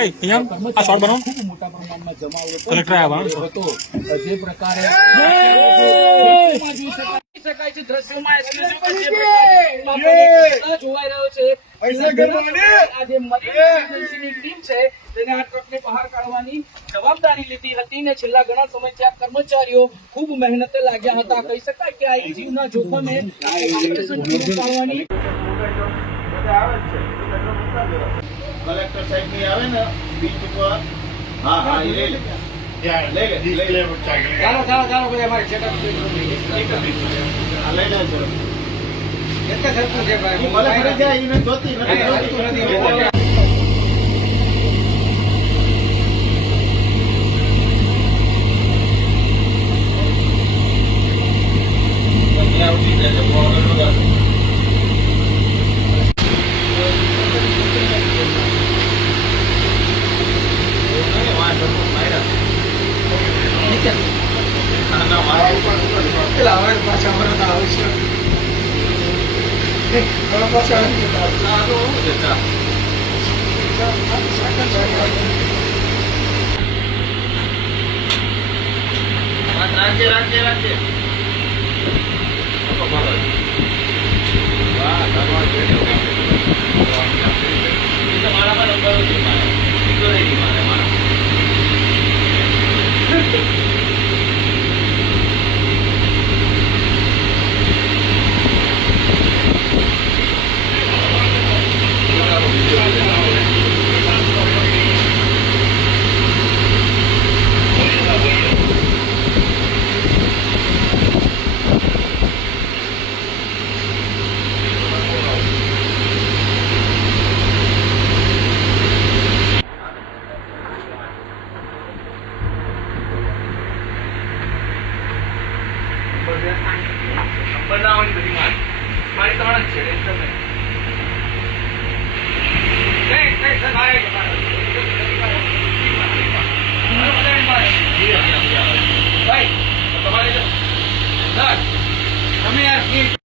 આ શોર્ટ બનાવો ખૂબ મોટા પ્રમાણમાં જમાવડો કલેક્ટર આવ્યા હતો જે પ્રકારે જોઈ શકાય છે દ્રશ્યોમાં જોવાઈ રહ્યો છે આ જે મરીન ટીમ છે તેને આ ટ્રકને બહાર કાઢવાની જવાબદારી લીધી હતી ને છેલ્લા ઘણા સમયથી આ કર્મચારીઓ ખૂબ મહેનતે લાગ્યા હતા કહી શકાય કે આ જીવના જોખમે ઓપરેશન પૂરું પાડવાની કલેક્ટર સાહેબ ની આવે ને બીચ ઉપર હા હા એ લઈ લે ચાલો ભાઈ અમારે સેટઅપ લઈ લેજો કેટલા સરખું છે ભાઈ મને ઘરે જાય એને જોતી નથી રાખજે બનાવવાની બધી મારી ત્રણ જ છે ભાઈ તમારે તમે યાર